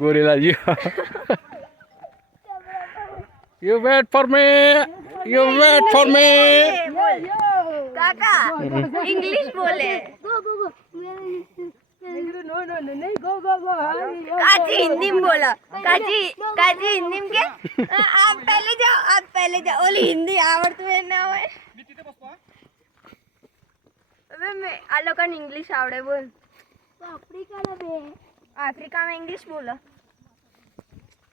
Gorilla, you wait for me. You wait for me. काका English बोले काजी हिंदी में बोला काजी काजी हिंदी में के आप पहले जाओ ओली हिंदी आवड़ तुम्हें ना होए अबे मैं आ लोगों ने इंग्लिश आवड़े बोल तो अफ्रीका में इंग्लिश बोला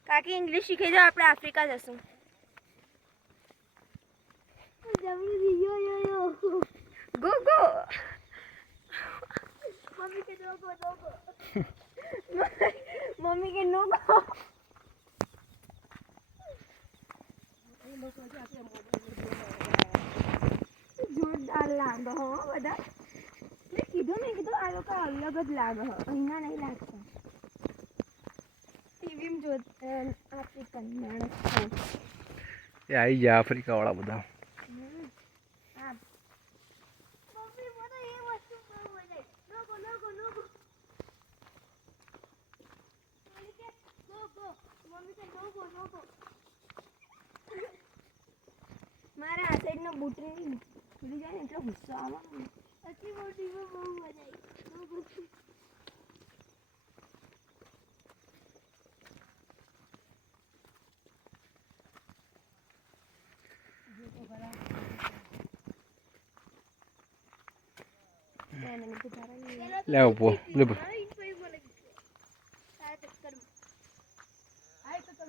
काकी इंग्लिश सीखे जाओ अपने अफ्रीका जैसू गो गो मम्मी के नो गो मम्मी के नो गो જોરદાર લાગે હો બધા મેં કીધું આ લોકો અલગ જ લાગે હો અહીંયા નહીં લાગતા ટીવીમાં જો આફ્રિકન માણસ એ આવી જાય આફ્રિકા વાળા બધા મારા આ સાઈડ નો બુટરી ખુલી જાય ને એટલો ગુસ્સો આવે અતિ મોટીમાં બહુ મજા આવી લે ઉભો લે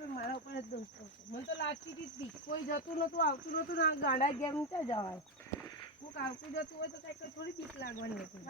મારા ઉપર જ દોસ્તો મને તો લાગતી હતી કોઈ જતું નતું આવતું નતું ને ગાડા ગેમ ક્યાં જવાય કોઈક આવતું જતું હોય તો કઈ થોડી બીક લાગવાની હતી